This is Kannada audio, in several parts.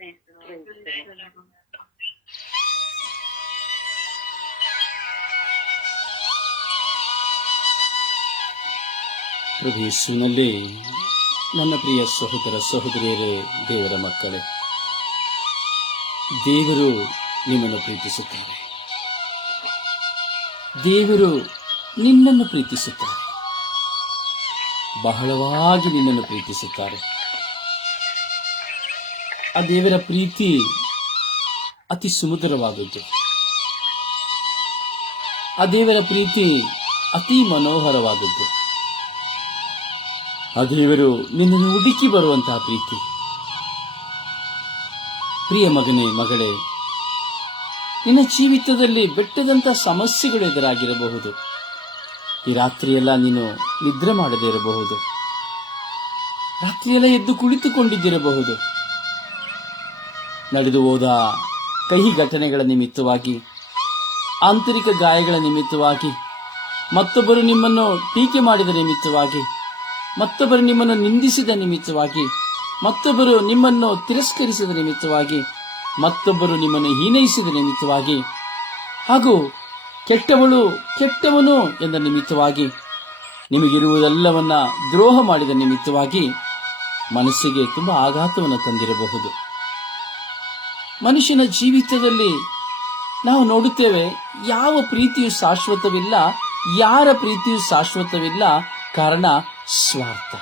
ಪ್ರಭು ನನ್ನ ಪ್ರಿಯ ಸಹೋದರ ಸಹೋದರಿಯರೇ, ದೇವರ ಮಕ್ಕಳೇ, ದೇವರು ನಿಮ್ಮನ್ನು ಪ್ರೀತಿಸುತ್ತಾರೆ. ದೇವರು ನಿನ್ನನ್ನು ಪ್ರೀತಿಸುತ್ತಾರೆ. ಬಹಳವಾಗಿ ನಿನ್ನನ್ನು ಪ್ರೀತಿಸುತ್ತಾರೆ. ಆ ದೇವರ ಪ್ರೀತಿ ಅತಿ ಸುಮಧುರವಾದದ್ದು. ಆ ದೇವರ ಪ್ರೀತಿ ಅತಿ ಮನೋಹರವಾದದ್ದು. ಆ ದೇವರು ನಿನ್ನನ್ನು ಹುಡುಕಿ ಬರುವಂತಹ ಪ್ರೀತಿ. ಪ್ರಿಯ ಮಗನೇ, ಮಗಳೇ, ನಿನ್ನ ಜೀವಿತದಲ್ಲಿ ಬೆಟ್ಟದಂತಹ ಸಮಸ್ಯೆಗಳು ಎದುರಾಗಿರಬಹುದು. ಈ ರಾತ್ರಿಯೆಲ್ಲ ನೀನು ನಿದ್ರೆ ಮಾಡದೇ ಇರಬಹುದು. ರಾತ್ರಿಯೆಲ್ಲ ಎದ್ದು ಕುಳಿತುಕೊಂಡಿದ್ದಿರಬಹುದು. ನಡೆದು ಹೋದ ಕಹಿ ಘಟನೆಗಳ ನಿಮಿತ್ತವಾಗಿ, ಆಂತರಿಕ ಗಾಯಗಳ ನಿಮಿತ್ತವಾಗಿ, ಮತ್ತೊಬ್ಬರು ನಿಮ್ಮನ್ನು ಟೀಕೆ ಮಾಡಿದ ನಿಮಿತ್ತವಾಗಿ, ಮತ್ತೊಬ್ಬರು ನಿಮ್ಮನ್ನು ನಿಂದಿಸಿದ ನಿಮಿತ್ತವಾಗಿ, ಮತ್ತೊಬ್ಬರು ನಿಮ್ಮನ್ನು ತಿರಸ್ಕರಿಸಿದ ನಿಮಿತ್ತವಾಗಿ, ಮತ್ತೊಬ್ಬರು ನಿಮ್ಮನ್ನು ಹೀನೈಸಿದ ನಿಮಿತ್ತವಾಗಿ, ಹಾಗೂ ಕೆಟ್ಟವಳು ಕೆಟ್ಟವನು ಎಂದ ನಿಮಿತ್ತವಾಗಿ, ನಿಮಗಿರುವುದೆಲ್ಲವನ್ನ ದ್ರೋಹ ಮಾಡಿದ ನಿಮಿತ್ತವಾಗಿ ಮನಸ್ಸಿಗೆ ತುಂಬಾ ಆಘಾತವನ್ನು ತಂದಿರಬಹುದು. ಮನುಷ್ಯನ ಜೀವಿತದಲ್ಲಿ ನಾವು ನೋಡುತ್ತೇವೆ ಯಾವ ಪ್ರೀತಿಯು ಶಾಶ್ವತವಿಲ್ಲ, ಯಾರ ಪ್ರೀತಿಯು ಶಾಶ್ವತವಿಲ್ಲ, ಕಾರಣ ಸ್ವಾರ್ಥ.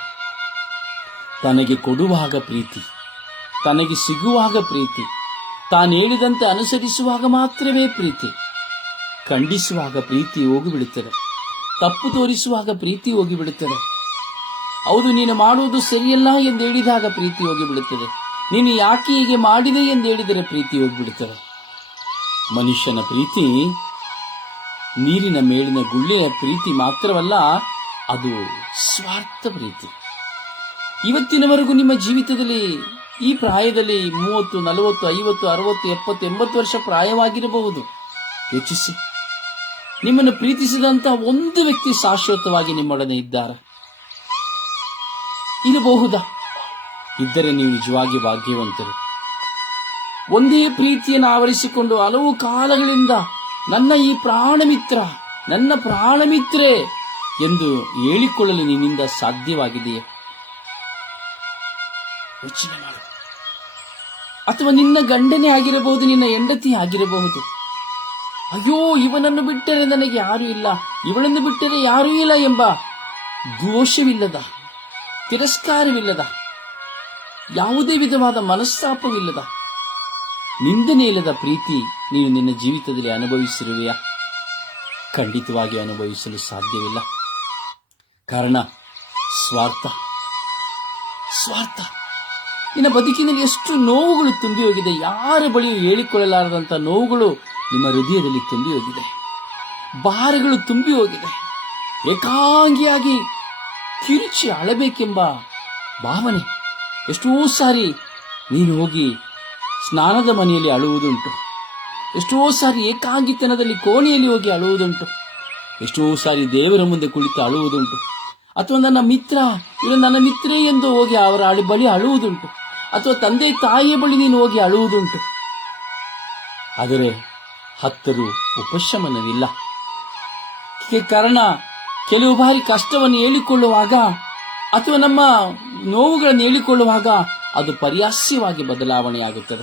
ತನಗೆ ಕೊಡುವಾಗ ಪ್ರೀತಿ, ತನಗೆ ಸಿಗುವಾಗ ಪ್ರೀತಿ, ತಾನು ಹೇಳಿದಂತೆ ಅನುಸರಿಸುವಾಗ ಮಾತ್ರವೇ ಪ್ರೀತಿ. ಖಂಡಿಸುವಾಗ ಪ್ರೀತಿ ಹೋಗಿಬಿಡುತ್ತದೆ, ತಪ್ಪು ತೋರಿಸುವಾಗ ಪ್ರೀತಿ ಹೋಗಿಬಿಡುತ್ತದೆ. ಹೌದು, ನೀನು ಮಾಡುವುದು ಸರಿಯಲ್ಲ ಎಂದು ಹೇಳಿದಾಗ ಪ್ರೀತಿ ಹೋಗಿಬಿಡುತ್ತದೆ. ನೀನು ಯಾಕೆ ಹೀಗೆ ಮಾಡಿದೆ ಎಂದು ಹೇಳಿದರೆ ಪ್ರೀತಿ ಹೋಗ್ಬಿಡ್ತಾರೆ ಮನುಷ್ಯನ ಪ್ರೀತಿ ನೀರಿನ ಮೇಲಿನ ಗುಳ್ಳೆಯ ಪ್ರೀತಿ ಮಾತ್ರವಲ್ಲ, ಅದು ಸ್ವಾರ್ಥ ಪ್ರೀತಿ. ಇವತ್ತಿನವರೆಗೂ ನಿಮ್ಮ ಜೀವಿತದಲ್ಲಿ ಈ ಪ್ರಾಯದಲ್ಲಿ ಮೂವತ್ತು, ನಲವತ್ತು, ಐವತ್ತು, ಅರವತ್ತು, ಎಪ್ಪತ್ತು, ಎಂಬತ್ತು ವರ್ಷ ಪ್ರಾಯವಾಗಿರಬಹುದು. ಯೋಚಿಸಿ. ನಿಮ್ಮನ್ನು ಪ್ರೀತಿಸಿದಂತಹ ಒಂದು ವ್ಯಕ್ತಿ ಶಾಶ್ವತವಾಗಿ ನಿಮ್ಮೊಡನೆ ಇದ್ದಾರೆ. ಇರಬಹುದಾ? ಇದ್ದರೆ ನೀವು ನಿಜವಾಗಿ ಭಾಗ್ಯವಂತರು. ಒಂದೇ ಪ್ರೀತಿಯನ್ನು ಆವರಿಸಿಕೊಂಡು ಹಲವು ಕಾಲಗಳಿಂದ ನನ್ನ ಈ ಪ್ರಾಣಮಿತ್ರ, ನನ್ನ ಪ್ರಾಣಮಿತ್ರೆ ಎಂದು ಹೇಳಿಕೊಳ್ಳಲು ನಿನ್ನಿಂದ ಸಾಧ್ಯವಾಗಿದೆಯೇ? ಯೋಚನೆ ಮಾಡು. ಅಥವಾ ನಿನ್ನ ಗಂಡನೇ ಆಗಿರಬಹುದು, ನಿನ್ನ ಹೆಂಡತಿ ಆಗಿರಬಹುದು. ಅಯ್ಯೋ, ಇವನನ್ನು ಬಿಟ್ಟರೆ ನನಗೆ ಯಾರೂ ಇಲ್ಲ. ಇವಳನ್ನು ಬಿಟ್ಟರೆ ಯಾರೂ ಇಲ್ಲ ಎಂಬ ದೋಷವಿಲ್ಲದ ತಿರಸ್ಕಾರವಿಲ್ಲದ ಯಾವುದೇ ವಿಧವಾದ ಮನಸ್ತಾಪವಿಲ್ಲದ ನಿಂದನೆ ಇಲ್ಲದ ಪ್ರೀತಿ ನೀನು ನಿನ್ನ ಜೀವಿತದಲ್ಲಿ ಅನುಭವಿಸಿರುವೆಯಾ? ಖಂಡಿತವಾಗಿ ಅನುಭವಿಸಲು ಸಾಧ್ಯವಿಲ್ಲ. ಕಾರಣ, ಸ್ವಾರ್ಥ. ಸ್ವಾರ್ಥ. ನಿನ್ನ ಬದುಕಿನಲ್ಲಿ ಎಷ್ಟು ನೋವುಗಳು ತುಂಬಿ ಹೋಗಿದೆ ಯಾರ ಬಳಿಯೂ ಹೇಳಿಕೊಳ್ಳಲಾರದಂಥ ನೋವುಗಳು ನಿಮ್ಮ ಹೃದಯದಲ್ಲಿ ತುಂಬಿ ಹೋಗಿದೆ ಭಾರಗಳು ತುಂಬಿ ಹೋಗಿದೆ ಏಕಾಂಗಿಯಾಗಿ ಕಿರುಚಿ ಅಳಬೇಕೆಂಬ ಭಾವನೆ. ಎಷ್ಟೋ ಸಾರಿ ನೀನು ಹೋಗಿ ಸ್ನಾನದ ಮನೆಯಲ್ಲಿ ಅಳುವುದುಂಟು. ಎಷ್ಟೋ ಸಾರಿ ಏಕಾಂಗಿತನದಲ್ಲಿ ಕೋಣೆಯಲ್ಲಿ ಹೋಗಿ ಅಳುವುದುಂಟು. ಎಷ್ಟೋ ಸಾರಿ ದೇವರ ಮುಂದೆ ಕುಳಿತು ಅಳುವುದುಂಟು. ಅಥವಾ ನನ್ನ ಮಿತ್ರ ಇಲ್ಲ ನನ್ನ ಮಿತ್ರೇ ಎಂದು ಹೋಗಿ ಅವರ ಬಳಿ ಅಳುವುದುಂಟು. ಅಥವಾ ತಂದೆ ತಾಯಿಯ ಬಳಿ ನೀನು ಹೋಗಿ ಅಳುವುದುಂಟು. ಆದರೆ ಹತ್ತರು ಉಪಶಮನವಿಲ್ಲ. ಕಾರಣ, ಕೆಲವು ಬಾರಿ ಕಷ್ಟವನ್ನು ಹೇಳಿಕೊಳ್ಳುವಾಗ ಅಥವಾ ನಮ್ಮ ನೋವುಗಳನ್ನು ಹೇಳಿಕೊಳ್ಳುವಾಗ ಅದು ಪರ್ಯಾಸ್ಯವಾಗಿ ಬದಲಾವಣೆಯಾಗುತ್ತದೆ.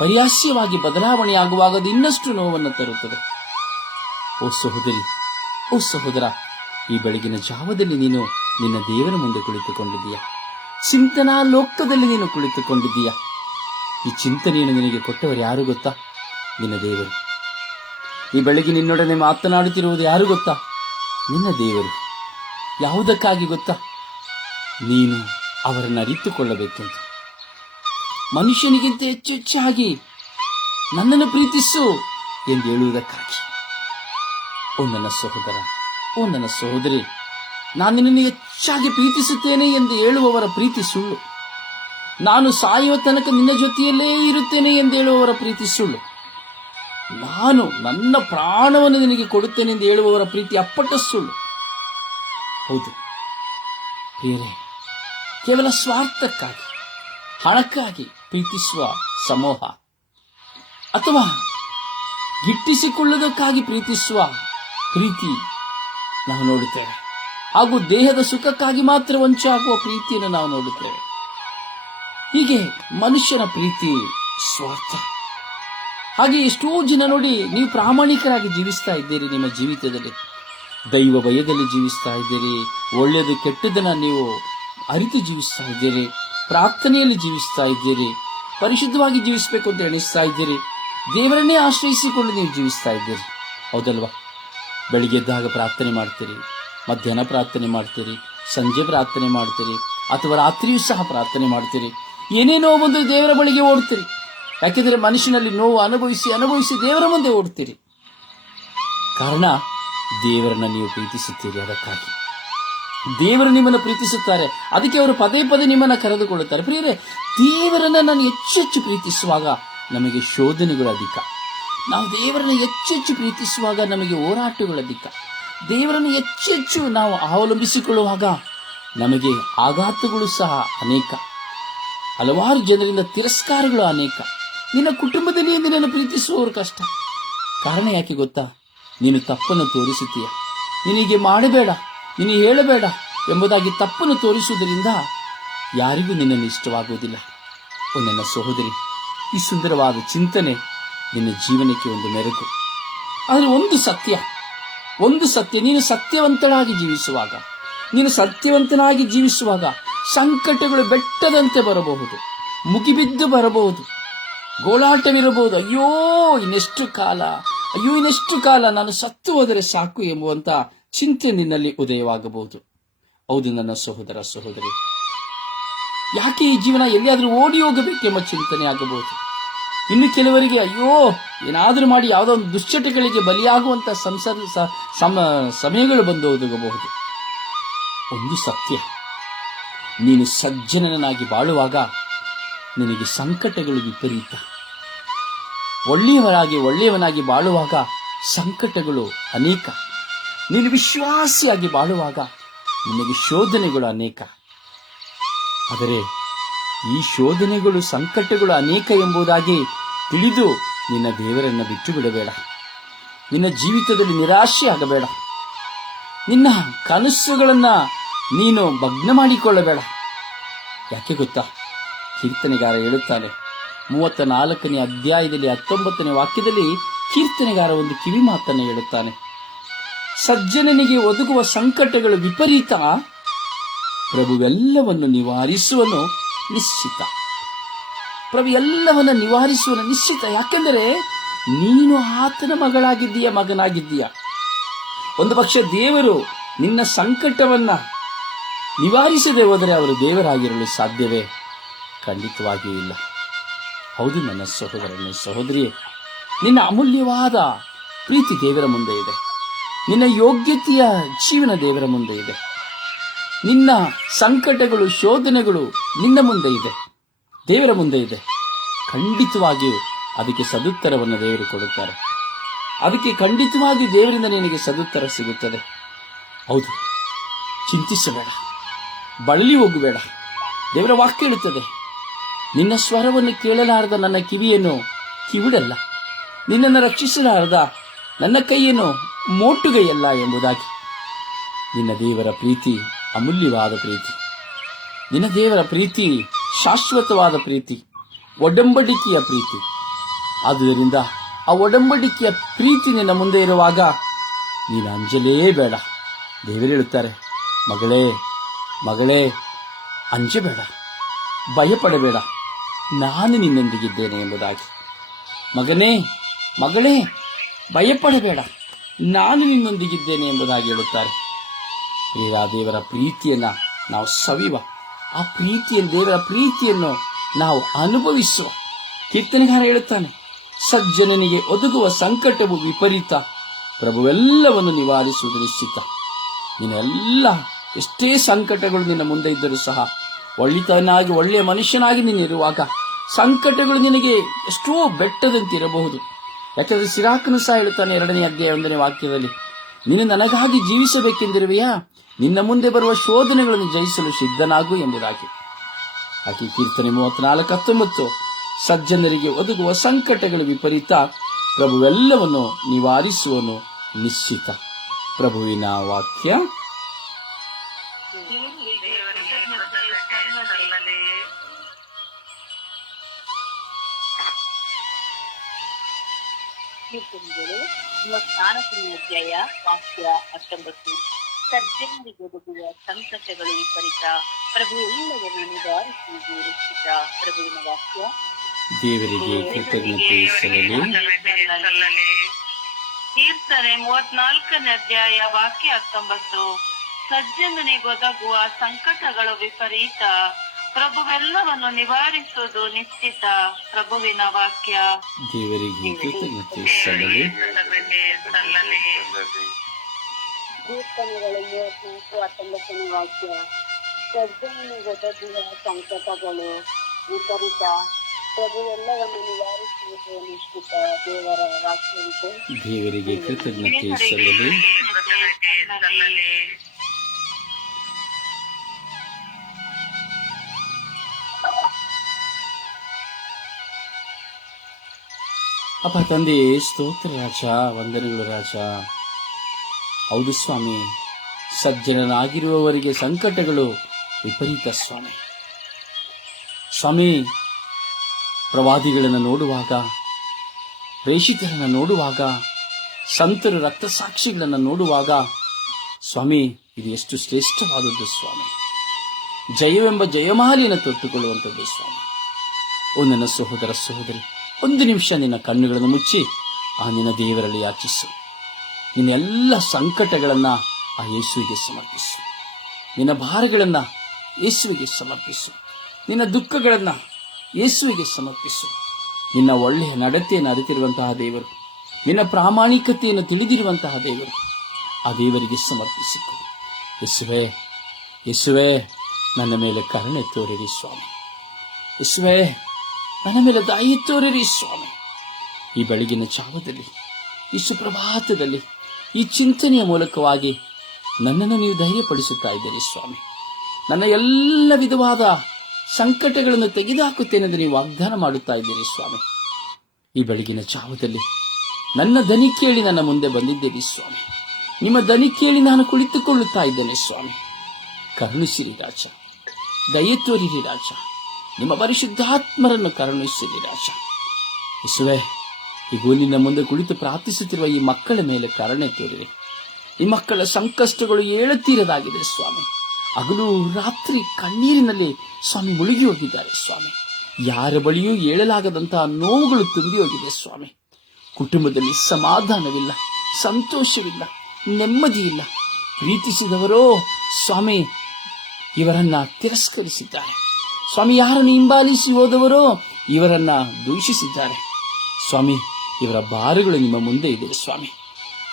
ಪರ್ಯಾಸ್ಯವಾಗಿ ಬದಲಾವಣೆಯಾಗುವಾಗ ಅದು ಇನ್ನಷ್ಟು ನೋವನ್ನು ತರುತ್ತದೆ. ಓ ಸಹೋದರಿ, ಓ ಸಹೋದರ, ಈ ಬೆಳಗಿನ ಜಾವದಲ್ಲಿ ನೀನು ನಿನ್ನ ದೇವರ ಮುಂದೆ ಕುಳಿತುಕೊಂಡಿದ್ದೀಯ? ಚಿಂತನಾ ಲೋಕದಲ್ಲಿ ನೀನು ಕುಳಿತುಕೊಂಡಿದ್ದೀಯ? ಈ ಚಿಂತನೆಯನ್ನು ನಿನಗೆ ಕೊಟ್ಟವರು ಯಾರು ಗೊತ್ತಾ? ನಿನ್ನ ದೇವರು. ಈ ಬೆಳಗ್ಗೆ ನಿನ್ನೊಡನೆ ಮಾತನಾಡುತ್ತಿರುವುದು ಯಾರು ಗೊತ್ತಾ? ನಿನ್ನ ದೇವರು. ಯಾವುದಕ್ಕಾಗಿ ಗೊತ್ತಾ? ನೀನು ಅವರನ್ನು ಅರಿತುಕೊಳ್ಳಬೇಕೆಂದು ಮನುಷ್ಯನಿಗಿಂತ ಹೆಚ್ಚು ಹೆಚ್ಚಾಗಿ ನನ್ನನ್ನು ಪ್ರೀತಿಸು ಎಂದು ಹೇಳುವುದಕ್ಕಾಗಿ. ಓ ನನ್ನ ಸಹೋದರ, ಓ ನನ್ನ ಸಹೋದರಿ, ನಾನು ನಿನ್ನನ್ನು ಹೆಚ್ಚಾಗಿ ಪ್ರೀತಿಸುತ್ತೇನೆ ಎಂದು ಹೇಳುವವರ ಪ್ರೀತಿ ಸುಳ್ಳು. ನಾನು ಸಾಯುವ ತನಕ ನಿನ್ನ ಜೊತೆಯಲ್ಲೇ ಇರುತ್ತೇನೆ ಎಂದು ಹೇಳುವವರ ಪ್ರೀತಿ ಸುಳ್ಳು. ನಾನು ನನ್ನ ಪ್ರಾಣವನ್ನು ನಿನಗೆ ಕೊಡುತ್ತೇನೆ ಎಂದು ಹೇಳುವವರ ಪ್ರೀತಿ ಅಪ್ಪಟ ಸುಳ್ಳು. ಹೌದು. ಪ್ರಿಯರೇ, ಕೇವಲ ಸ್ವಾರ್ಥಕ್ಕಾಗಿ, ಹಣಕ್ಕಾಗಿ ಪ್ರೀತಿಸುವ ಸಮೂಹ ಅಥವಾ ಗಿಟ್ಟಿಸಿಕೊಳ್ಳುವುದಕ್ಕಾಗಿ ಪ್ರೀತಿಸುವ ಪ್ರೀತಿ ನಾವು ನೋಡುತ್ತೇವೆ. ಹಾಗೂ ದೇಹದ ಸುಖಕ್ಕಾಗಿ ಮಾತ್ರ ವಂಚಾಗುವ ಪ್ರೀತಿಯನ್ನು ನಾವು ನೋಡುತ್ತೇವೆ. ಹೀಗೆ ಮನುಷ್ಯನ ಪ್ರೀತಿ ಸ್ವಾರ್ಥ. ಹಾಗೆ ಎಷ್ಟೋ ಜನ ನೋಡಿ ನೀವು ಪ್ರಾಮಾಣಿಕರಾಗಿ ಜೀವಿಸ್ತಾ ಇದ್ದೀರಿ ನಿಮ್ಮ ಜೀವಿತದಲ್ಲಿ. ದೈವ ಭಯದಲ್ಲಿ ಜೀವಿಸ್ತಾ ಇದ್ದೀರಿ? ಒಳ್ಳೆಯದು ಕೆಟ್ಟದನ್ನು ನೀವು ಅರಿತು ಜೀವಿಸ್ತಾ ಇದ್ದೀರಿ? ಪ್ರಾರ್ಥನೆಯಲ್ಲಿ ಜೀವಿಸ್ತಾ ಇದ್ದೀರಿ? ಪರಿಶುದ್ಧವಾಗಿ ಜೀವಿಸಬೇಕು ಅಂತ ಎಣಿಸ್ತಾ ಇದ್ದೀರಿ? ದೇವರನ್ನೇ ಆಶ್ರಯಿಸಿಕೊಂಡು ನೀವು ಜೀವಿಸ್ತಾ ಇದ್ದೀರಿ? ಹೌದಲ್ವಾ? ಬೆಳಿಗ್ಗೆ ಎದ್ದಾಗ ಪ್ರಾರ್ಥನೆ ಮಾಡ್ತೀರಿ, ಮಧ್ಯಾಹ್ನ ಪ್ರಾರ್ಥನೆ ಮಾಡ್ತೀರಿ, ಸಂಜೆ ಪ್ರಾರ್ಥನೆ ಮಾಡ್ತೀರಿ, ಅಥವಾ ರಾತ್ರಿಯೂ ಸಹ ಪ್ರಾರ್ಥನೆ ಮಾಡ್ತೀರಿ. ಏನೇನೋ ಬಂದು ದೇವರ ಬಳಿಗೆ ಓಡ್ತೀರಿ. ಯಾಕೆಂದರೆ ಮನುಷ್ಯನಲ್ಲಿ ನೋವು ಅನುಭವಿಸಿ ಅನುಭವಿಸಿ ದೇವರ ಮುಂದೆ ಓಡ್ತೀರಿ. ಕಾರಣ ದೇವರನ್ನ ನೀವು ಪ್ರೀತಿಸುತ್ತೀರಿ ಅದಕ್ಕಾಗಿ. ದೇವರು ನಿಮ್ಮನ್ನು ಪ್ರೀತಿಸುತ್ತಾರೆ. ಅದಕ್ಕೆ ಅವರು ಪದೇ ಪದೇ ನಿಮ್ಮನ್ನು ಕರೆದುಕೊಳ್ಳುತ್ತಾರೆ. ಪ್ರಿಯರೇ, ದೇವರನ್ನ ನಾನು ಹೆಚ್ಚು ಹೆಚ್ಚು ಪ್ರೀತಿಸುವಾಗ ನಮಗೆ ಶೋಧನೆಗಳು ಅಧಿಕ. ನಾವು ದೇವರನ್ನು ಹೆಚ್ಚು ಹೆಚ್ಚು ಪ್ರೀತಿಸುವಾಗ ನಮಗೆ ಹೋರಾಟಗಳು ಅಧಿಕ. ದೇವರನ್ನು ಹೆಚ್ಚು ಹೆಚ್ಚು ನಾವು ಅವಲಂಬಿಸಿಕೊಳ್ಳುವಾಗ ನಮಗೆ ಆಘಾತಗಳು ಸಹ ಅನೇಕ. ಹಲವಾರು ಜನರಿಂದ ತಿರಸ್ಕಾರಗಳು ಅನೇಕ. ನಿನ್ನ ಕುಟುಂಬದಲ್ಲಿ ನಿನ್ನನ್ನು ಪ್ರೀತಿಸುವವರು ಕಷ್ಟ. ಕಾರಣ ಯಾಕೆ ಗೊತ್ತಾ? ನೀನು ತಪ್ಪನ್ನು ತೋರಿಸುತ್ತೀಯ. ನಿನಗೆ ಮಾಡಬೇಡ, ನೀನು ಹೇಳಬೇಡ ಎಂಬುದಾಗಿ ತಪ್ಪನ್ನು ತೋರಿಸುವುದರಿಂದ ಯಾರಿಗೂ ನಿನ್ನನ್ನು ಇಷ್ಟವಾಗುವುದಿಲ್ಲ. ಓ ನನ್ನ ಸಹೋದರಿ, ಈ ಸುಂದರವಾದ ಚಿಂತನೆ ನಿನ್ನ ಜೀವನಕ್ಕೆ ಒಂದು ಮೆರುಗು. ಆದರೆ ಒಂದು ಸತ್ಯ ಒಂದು ಸತ್ಯ, ನೀನು ಸತ್ಯವಂತನಾಗಿ ಜೀವಿಸುವಾಗ, ನೀನು ಸತ್ಯವಂತನಾಗಿ ಜೀವಿಸುವಾಗ ಸಂಕಟಗಳು ಬೆಟ್ಟದಂತೆ ಬರಬಹುದು, ಮುಗಿಬಿದ್ದು ಬರಬಹುದು ಗೋಳಾಟವಿರಬಹುದು ಅಯ್ಯೋ, ಇನ್ನೆಷ್ಟು ಕಾಲ ಅಯ್ಯೋ, ಇನ್ನೆಷ್ಟು ಕಾಲ ನಾನು ಸತ್ತು ಹೋದರೆ ಸಾಕು ಎಂಬುವಂತಹ ಚಿಂತೆ ನಿನ್ನಲ್ಲಿ ಉದಯವಾಗಬಹುದು. ಹೌದು ನನ್ನ ಸಹೋದರ ಸಹೋದರಿ. ಯಾಕೆ ಈ ಜೀವನ ಎಲ್ಲಿಯಾದರೂ ಓಡಿ ಹೋಗಬೇಕೆಂಬ ಚಿಂತನೆ ಆಗಬಹುದು. ಇನ್ನು ಕೆಲವರಿಗೆ, ಅಯ್ಯೋ, ಏನಾದರೂ ಮಾಡಿ ಯಾವುದೋ ಒಂದು ದುಶ್ಚಟಗಳಿಗೆ ಬಲಿಯಾಗುವಂತಹ ಸಂಸಾರ ಸಮ ಸಮಯಗಳು ಬಂದು ಒದಗಬಹುದು ಒಂದು ಸತ್ಯ. ನೀನು ಸಜ್ಜನನಾಗಿ ಬಾಳುವಾಗ ನಿನಗೆ ಸಂಕಟಗಳು ವಿಪರೀತ. ಒಳ್ಳೆಯವರಾಗಿ, ಒಳ್ಳೆಯವನಾಗಿ ಬಾಳುವಾಗ ಸಂಕಟಗಳು ಅನೇಕ. ನೀನು ವಿಶ್ವಾಸಿಯಾಗಿ ಬಾಳುವಾಗ ನಿನಗೆ ಶೋಧನೆಗಳು ಅನೇಕ. ಆದರೆ ಈ ಶೋಧನೆಗಳು, ಸಂಕಟಗಳು ಅನೇಕ ಎಂಬುದಾಗಿ ತಿಳಿದು ನಿನ್ನ ದೇವರನ್ನು ಬಿಟ್ಟು ಬಿಡಬೇಡ ನಿನ್ನ ಜೀವಿತದಲ್ಲಿ ನಿರಾಶೆ ಆಗಬೇಡ ನಿನ್ನ ಕನಸುಗಳನ್ನು ನೀನು ಭಗ್ನ ಮಾಡಿಕೊಳ್ಳಬೇಡ. ಯಾಕೆ ಗೊತ್ತಾ? ಕೀರ್ತನೆಗಾರ ಹೇಳುತ್ತಾನೆ ಮೂವತ್ತ ನಾಲ್ಕನೇ ಅಧ್ಯಾಯದಲ್ಲಿ ಹತ್ತೊಂಬತ್ತನೇ ವಾಕ್ಯದಲ್ಲಿ ಕೀರ್ತನೆಗಾರ ಒಂದು ಕಿವಿ ಮಾತನ್ನು ಹೇಳುತ್ತಾನೆ. ಸಜ್ಜನನಿಗೆ ಒದಗುವ ಸಂಕಟಗಳು ವಿಪರೀತ. ಪ್ರಭುವೆಲ್ಲವನ್ನು ನಿವಾರಿಸುವನು ನಿಶ್ಚಿತ. ಪ್ರಭು ಎಲ್ಲವನ್ನು ನಿವಾರಿಸುವನು ನಿಶ್ಚಿತ. ಯಾಕೆಂದರೆ ನೀನು ಆತನ ಮಗಳಾಗಿದ್ದೀಯ, ಮಗನಾಗಿದ್ದೀಯ? ಒಂದು ಪಕ್ಷ ದೇವರು ನಿನ್ನ ಸಂಕಟವನ್ನು ನಿವಾರಿಸದೆ ಹೋದರೆ ಅವರು ದೇವರಾಗಿರಲು ಸಾಧ್ಯವೇ? ಖಂಡಿತವಾಗಿಯೂ ಇಲ್ಲ. ಹೌದು ನನ್ನ ಸಹೋದರನೇ ಸಹೋದರಿಯೇ, ನಿನ್ನ ಅಮೂಲ್ಯವಾದ ಪ್ರೀತಿ ದೇವರ ಮುಂದೆ ಇದೆ. ನಿನ್ನ ಯೋಗ್ಯತೆಯ ಜೀವನ ದೇವರ ಮುಂದೆ ಇದೆ. ನಿನ್ನ ಸಂಕಟಗಳು, ಶೋಧನೆಗಳು ನಿನ್ನ ಮುಂದೆ ಇದೆ. ದೇವರ ಮುಂದೆ ಇದೆ. ಖಂಡಿತವಾಗಿಯೂ ಅದಕ್ಕೆ ಸದುತ್ತರವನ್ನು ದೇವರು ಕೊಡುತ್ತಾರೆ. ಅದಕ್ಕೆ ಖಂಡಿತವಾಗಿ ದೇವರಿಂದ ನಿನಗೆ ಸದುತ್ತರ ಸಿಗುತ್ತದೆ. ಹೌದು, ಚಿಂತಿಸಬೇಡ. ಬಳಲಿ ಹೋಗಬೇಡ. ದೇವರ ವಾಕ್ಯ ಹೇಳುತ್ತದೆ ನಿನ್ನ ಸ್ವರವನ್ನು ಕೇಳಲಾರದ ನನ್ನ ಕಿವಿಯನ್ನು ಕಿವಿಡಲ್ಲ. ನಿನ್ನನ್ನು ರಕ್ಷಿಸಲಾರದ ನನ್ನ ಕೈಯನ್ನು ಮೋಟುಗೈಯಲ್ಲ ಎಂಬುದಾಗಿ. ನಿನ್ನ ದೇವರ ಪ್ರೀತಿ ಅಮೂಲ್ಯವಾದ ಪ್ರೀತಿ. ನಿನ್ನ ದೇವರ ಪ್ರೀತಿ ಶಾಶ್ವತವಾದ ಪ್ರೀತಿ, ಒಡಂಬಡಿಕೆಯ ಪ್ರೀತಿ. ಆದುದರಿಂದ ಆ ಒಡಂಬಡಿಕೆಯ ಪ್ರೀತಿ ನಿನ್ನ ಮುಂದೆ ಇರುವಾಗ ನೀನು ಅಂಜಲೇಬೇಡ. ದೇವರು ಹೇಳುತ್ತಾರೆ, ಮಗಳೇ ಮಗಳೇ, ಅಂಜಬೇಡ, ಭಯಪಡಬೇಡ. ನಾನು ನಿನ್ನೊಂದಿಗಿದ್ದೇನೆ ಎಂಬುದಾಗಿ. ಮಗನೇ, ಮಗಳೇ, ಭಯಪಡಬೇಡ. ನಾನು ನಿನ್ನೊಂದಿಗಿದ್ದೇನೆ ಎಂಬುದಾಗಿ ಹೇಳುತ್ತಾರೆ. ಪ್ರಿಯ ದೇವರ ಪ್ರೀತಿಯನ್ನ ನಾವು ಸವಿವ. ಆ ಪ್ರೀತಿಯನ್ನು ದೇವರ ಪ್ರೀತಿಯನ್ನು ನಾವು ಅನುಭವಿಸುವ. ಕೀರ್ತನೆಗಾರ ಹೇಳುತ್ತಾನೆ, ಸಜ್ಜನನಿಗೆ ಒದಗುವ ಸಂಕಟವು ವಿಪರೀತ. ಪ್ರಭುವೆಲ್ಲವನ್ನು ನಿವಾರಿಸುವುದು ನಿಶ್ಚಿತ. ನೀನೆಲ್ಲ ಎಷ್ಟೇ ಸಂಕಟಗಳು ನಿನ್ನ ಮುಂದೆ ಇದ್ದರೂ ಸಹ ಒಳ್ಳಿತನಾಗಿ ಒಳ್ಳೆಯ ಮನುಷ್ಯನಾಗಿ ನೀನಿರುವಾಗ ಸಂಕಟಗಳು ನಿನಗೆ ಎಷ್ಟೋ ಬೆಟ್ಟದಂತಿರಬಹುದು. ಯಾಕಂದ್ರೆ ಸಿರಾಕನು ಸಹ ಹೇಳುತ್ತಾನೆ ಎರಡನೇ ಅಧ್ಯಾಯ ಒಂದನೇ ವಾಕ್ಯದಲ್ಲಿ, ನೀನು ನನಗಾಗಿ ಜೀವಿಸಬೇಕೆಂದಿರುವೆಯಾ? ನಿನ್ನ ಮುಂದೆ ಬರುವ ಶೋಧನೆಗಳನ್ನು ಜಯಿಸಲು ಸಿದ್ಧನಾಗು ಎಂಬುದಾಗಿ. ಆಕೆ ಕೀರ್ತನೆ ಮೂವತ್ನಾಲ್ಕು ಹತ್ತೊಂಬತ್ತು, ಸಜ್ಜನರಿಗೆ ಒದಗುವ ಸಂಕಟಗಳು ವಿಪರೀತ, ಪ್ರಭುವೆಲ್ಲವನ್ನು ನಿವಾರಿಸುವನು ನಿಶ್ಚಿತ. ಪ್ರಭುವಿನ ವಾಕ್ಯ ಅಧ್ಯಾಯ ವಾಕ್ಯ ಹತ್ತೊಂಬತ್ತು ಸಜ್ಜನರಿಗೊದಗುವ ಸಂಕಟಗಳು ವಿಪರೀತ. ಪ್ರಭು ಎಲ್ಲವನ್ನು ನಿವಾರಿಸುವುದು ರಕ್ಷಿತ ಪ್ರಭುವಿನ ವಾಕ್ಯ. ದೇವರಿಗೆ ಕೃತಜ್ಞತೆ ಸಲ್ಲಲಿ ಕೀರ್ತನೆ ಮೂವತ್ನಾಲ್ಕನೇ ಅಧ್ಯಾಯ ವಾಕ್ಯ ಹತ್ತೊಂಬತ್ತು. ಸಜ್ಜನನಿಗೊದಗುವ ಸಂಕಟಗಳು ವಿಪರೀತ. ಪ್ರಭುವೆಲ್ಲವನ್ನು ನಿವಾರಿಸುವುದು ನಿಶ್ಚಿತ ಪ್ರಭುವಿನ ವಾಕ್ಯ. ದೇವರಿಗೆ ಕೃತಜ್ಞತೆ ಸಲ್ಲಲಿ. ಕೀರ್ತನೆಗಳು ಮೂವತ್ನಾಲ್ಕು ಹತ್ತೊಂಬತ್ತನೇ ವಾಕ್ಯ. ಸಜ್ಜನಿಗೊದಗುವ ಸಂಕಟಗಳು ವಿಪರೀತ. ಪ್ರಭುವೆಲ್ಲವನ್ನು ನಿವಾರಿಸುವುದು ನಿಶ್ಚಿತ. ದೇವರ ವಾಕ್ಯವಿದೆ ದೇವರಿಗೆ ಕೃತಜ್ಞತೆ ಸಲ್ಲಲಿ. ಅಪ್ಪ ತಂದೆ ಸ್ತೋತ್ರ ರಾಜ, ವಂದನೆಗಳು ರಾಜ. ಹೌದು ಸ್ವಾಮಿ, ಸಜ್ಜನನಾಗಿರುವವರಿಗೆ ಸಂಕಟಗಳು ವಿಪರೀತ ಸ್ವಾಮಿ. ಸ್ವಾಮಿ, ಪ್ರವಾದಿಗಳನ್ನು ನೋಡುವಾಗ, ಪ್ರೇಷಿತರನ್ನು ನೋಡುವಾಗ, ಸಂತರು ರಕ್ತಸಾಕ್ಷಿಗಳನ್ನು ನೋಡುವಾಗ, ಸ್ವಾಮಿ, ಇದು ಎಷ್ಟು ಶ್ರೇಷ್ಠವಾದದ್ದು ಸ್ವಾಮಿ. ಜಯವೆಂಬ ಜಯಮಾಲಿನ ತೊಟ್ಟುಕೊಳ್ಳುವಂಥದ್ದು ಸ್ವಾಮಿ. ಓ ಸಹೋದರ ಸಹೋದರಿ ಒಂದು ನಿಮಿಷ ನಿನ್ನ ಕಣ್ಣುಗಳನ್ನು ಮುಚ್ಚಿ ಆ ನಿನ್ನ ದೇವರಲ್ಲಿ ಯಾಚಿಸು. ನಿನ್ನ ಎಲ್ಲ ಸಂಕಟಗಳನ್ನು ಆ ಯೇಸುವಿಗೆ ಸಮರ್ಪಿಸು. ನಿನ್ನ ಭಾರಗಳನ್ನು ಯೇಸುವಿಗೆ ಸಮರ್ಪಿಸು. ನಿನ್ನ ದುಃಖಗಳನ್ನು ಯೇಸುವಿಗೆ ಸಮರ್ಪಿಸು. ನಿನ್ನ ಒಳ್ಳೆಯ ನಡತೆಯನ್ನು ಅರಿತಿರುವಂತಹ ದೇವರು, ನಿನ್ನ ಪ್ರಾಮಾಣಿಕತೆಯನ್ನು ತಿಳಿದಿರುವಂತಹ ದೇವರು ಆ ದೇವರಿಗೆ ಸಮರ್ಪಿಸಿಕೊ. ಯೇಸುವೆ ಯೇಸುವೆ, ನನ್ನ ಮೇಲೆ ಕರುಣೆ ತೋರಿರಿ ಸ್ವಾಮಿ. ಯೇಸುವೆ ನನ್ನ ಮೇಲೆ ದಾಯಿ ತೋರಿರಿ ಸ್ವಾಮಿ. ಈ ಬೆಳಗಿನ ಜಾವದಲ್ಲಿ ಈ ಸುಪ್ರಭಾತದಲ್ಲಿ, ಈ ಚಿಂತನೆಯ ಮೂಲಕವಾಗಿ ನನ್ನನ್ನು ನೀವು ಧೈರ್ಯಪಡಿಸುತ್ತಾ ಇದ್ದೀರಿ ಸ್ವಾಮಿ. ನನ್ನ ಎಲ್ಲ ವಿಧವಾದ ಸಂಕಟಗಳನ್ನು ತೆಗೆದುಹಾಕುತ್ತೇನೆಂದು ನೀವು ವಾಗ್ದಾನ ಮಾಡುತ್ತಾ ಇದ್ದೀರಿ ಸ್ವಾಮಿ. ಈ ಬೆಳಗಿನ ಜಾವದಲ್ಲಿ ನನ್ನ ದನಿ ಕೇಳಿ ನನ್ನ ಮುಂದೆ ಬಂದಿದ್ದೀರಿ ಸ್ವಾಮಿ. ನಿಮ್ಮ ದನಿ ಕೇಳಿ ನಾನು ಕುಳಿತುಕೊಳ್ಳುತ್ತಾ ಇದ್ದೇನೆ ಸ್ವಾಮಿ. ಕರುಣಿಸಿರಿ ರಾಜ, ದಯೆ ರಾಜ. ನಿಮ್ಮ ಪರಿಶುದ್ಧಾತ್ಮರನ್ನು ಕರುಣಿಸಿರಿ ರಾಜ. ಯೇಸುವೆ, ಈ ನಿನ್ನ ಮುಂದೆ ಕುಳಿತು ಪ್ರಾರ್ಥಿಸುತ್ತಿರುವ ಈ ಮಕ್ಕಳ ಮೇಲೆ ಕರುಣೆ ತೋರಿರಿ. ಈ ಮಕ್ಕಳ ಸಂಕಷ್ಟಗಳು ಏಳುತ್ತಿರದಾಗಿದೆ ಸ್ವಾಮಿ. ಹಗಲು ರಾತ್ರಿ ಕಣ್ಣೀರಿನಲ್ಲಿ ಸ್ವಾಮಿ ಮುಳುಗಿ ಹೋಗಿದ್ದಾರೆ ಸ್ವಾಮಿ. ಯಾರ ಬಳಿಯೂ ಏಳಲಾಗದಂತಹ ನೋವುಗಳು ತುಂಬಿ ಹೋಗಿದೆ ಸ್ವಾಮಿ. ಕುಟುಂಬದಲ್ಲಿ ಸಮಾಧಾನವಿಲ್ಲ, ಸಂತೋಷವಿಲ್ಲ ನೆಮ್ಮದಿ ಇಲ್ಲ ಪ್ರೀತಿಸಿದವರೋ ಸ್ವಾಮಿ ಇವರನ್ನ ತಿರಸ್ಕರಿಸಿದ್ದಾರೆ. ಸ್ವಾಮಿ ಯಾರನ್ನು ಹಿಂಬಾಲಿಸಿ ಹೋದವರೋ ಇವರನ್ನ ದೂಷಿಸಿದ್ದಾರೆ. ಸ್ವಾಮಿ, ಇವರ ಭಾರಗಳು ನಿಮ್ಮ ಮುಂದೆ ಇದೆ ಸ್ವಾಮಿ.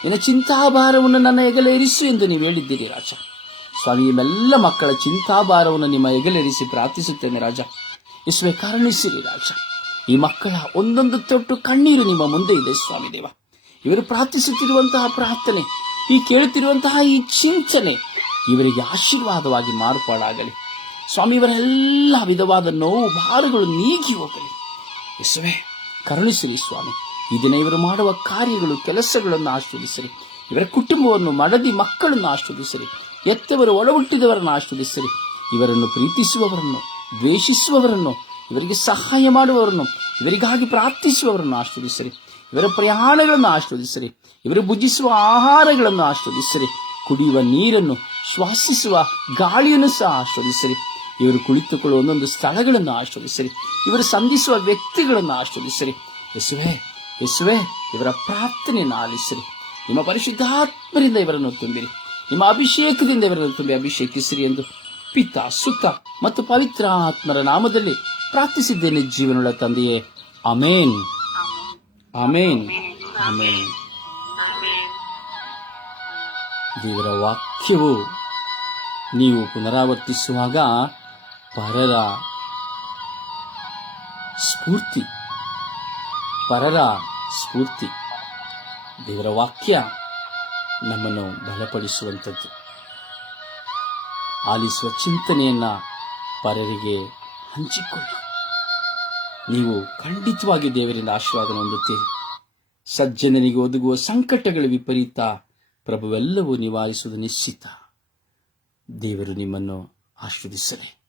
ನಿನ್ನ ಚಿಂತಾಭಾರವನ್ನು ನನ್ನ ಹೆಗಲೇರಿಸು ಎಂದು ನೀವು ಹೇಳಿದ್ದೀರಿ ರಾಜ. ಸ್ವಾಮಿ ಇವೆಲ್ಲ ಮಕ್ಕಳ ಚಿಂತಾಭಾರವನ್ನು ನಿಮ್ಮ ಹೆಗಲೇರಿಸಿ ಪ್ರಾರ್ಥಿಸುತ್ತೇನೆ ರಾಜ. ಇಸುವೆ ಕಾರಣಿಸಿರಿ ರಾಜ. ಈ ಮಕ್ಕಳ ಒಂದೊಂದು ತೊಟ್ಟು ಕಣ್ಣೀರು ನಿಮ್ಮ ಮುಂದೆ ಇದೆ ಸ್ವಾಮಿ ದೇವ. ಇವರು ಪ್ರಾರ್ಥಿಸುತ್ತಿರುವಂತಹ ಪ್ರಾರ್ಥನೆ, ಈ ಕೇಳುತ್ತಿರುವಂತಹ ಈ ಚಿಂತನೆ, ಇವರಿಗೆ ಆಶೀರ್ವಾದವಾಗಿ ಮಾರ್ಪಾಡಾಗಲಿ. ಸ್ವಾಮಿ ಇವರೆಲ್ಲ ವಿಧವಾದ ನೋವು ಭಾರಗಳು ನೀಗಿ ಹೋಗಲಿ. ಯೇಸುವೆ, ಕರುಣಿಸಿರಿ ಸ್ವಾಮಿ. ಈ ದಿನ ಇವರು ಮಾಡುವ ಕಾರ್ಯಗಳು, ಕೆಲಸಗಳನ್ನು ಆಸ್ವಾದಿಸಿರಿ ಇವರ ಕುಟುಂಬವನ್ನು ಮಡದಿ ಮಕ್ಕಳನ್ನು ಆಸ್ವಾದಿಸಿರಿ ಎತ್ತವರು ಒಳಗುಟ್ಟಿದವರನ್ನು ಆಸ್ವಾದಿಸಿರಿ ಇವರನ್ನು ಪ್ರೀತಿಸುವವರನ್ನು, ದ್ವೇಷಿಸುವವರನ್ನು, ಇವರಿಗೆ ಸಹಾಯ ಮಾಡುವವರನ್ನು, ಇವರಿಗಾಗಿ ಪ್ರಾರ್ಥಿಸುವವರನ್ನು ಆಸ್ವಾದಿಸಿರಿ ಇವರ ಪ್ರಯಾಣಗಳನ್ನು ಆಸ್ವಾದಿಸಿರಿ ಇವರು ಭುಜಿಸುವ ಆಹಾರಗಳನ್ನು ಆಸ್ವಾದಿಸಿರಿ ಕುಡಿಯುವ ನೀರನ್ನು, ಶ್ವಾಸಿಸುವ ಗಾಳಿಯನ್ನು ಸಹ ಆಸ್ವಾದಿಸಿರಿ ಇವರು ಕುಳಿತುಕೊಳ್ಳುವ ಒಂದೊಂದು ಸ್ಥಳಗಳನ್ನು ಆಶ್ರದಿಸಿರಿ. ಇವರು ಸಂಧಿಸುವ ವ್ಯಕ್ತಿಗಳನ್ನು ಆಶ್ರದಿಸಿರಿ. ಯಸುವೆ ಯಸುವೆ, ಇವರ ಪ್ರಾರ್ಥನೆಯನ್ನು ಆಲಿಸಿರಿ. ನಿಮ್ಮ ಪರಿಶುದ್ಧಾತ್ಮರಿಂದ ಇವರನ್ನು ತುಂಬಿರಿ. ನಿಮ್ಮ ಅಭಿಷೇಕದಿಂದ ಇವರನ್ನು ತುಂಬಿ ಅಭಿಷೇಕಿಸಿರಿ ಎಂದು ಪಿತ ಸುತ್ತ ಮತ್ತು ಪವಿತ್ರ ಆತ್ಮರ ನಾಮದಲ್ಲಿ ಪ್ರಾರ್ಥಿಸಿದ್ದೇನೆ ಜೀವನಗಳ ತಂದೆಯೇ. ಅಮೇನ್ ಅಮೇನ್ ಅಮೇನ್ ದೇವರ ವಾಕ್ಯವು ನೀವು ಪುನರಾವರ್ತಿಸುವಾಗ ಪರರ ಸ್ಫೂರ್ತಿ. ಪರರ ಸ್ಫೂರ್ತಿ. ದೇವರ ವಾಕ್ಯ ನಮ್ಮನ್ನು ಬಲಪಡಿಸುವಂಥದ್ದು. ಆಲಿಸುವ ಚಿಂತನೆಯನ್ನು ಪರರಿಗೆ ಹಂಚಿಕೊಳ್ಳಿ. ನೀವು ಖಂಡಿತವಾಗಿ ದೇವರಿಂದ ಆಶೀರ್ವಾದ ಹೊಂದುತ್ತೀರಿ. ಸಜ್ಜನನಿಗೆ ಒದಗುವ ಸಂಕಟಗಳ ವಿಪರೀತ ಪ್ರಭುವೆಲ್ಲವೂ ನಿವಾರಿಸುವುದು ನಿಶ್ಚಿತ. ದೇವರು ನಿಮ್ಮನ್ನು ಆಶೀರ್ವದಿಸಲಿ.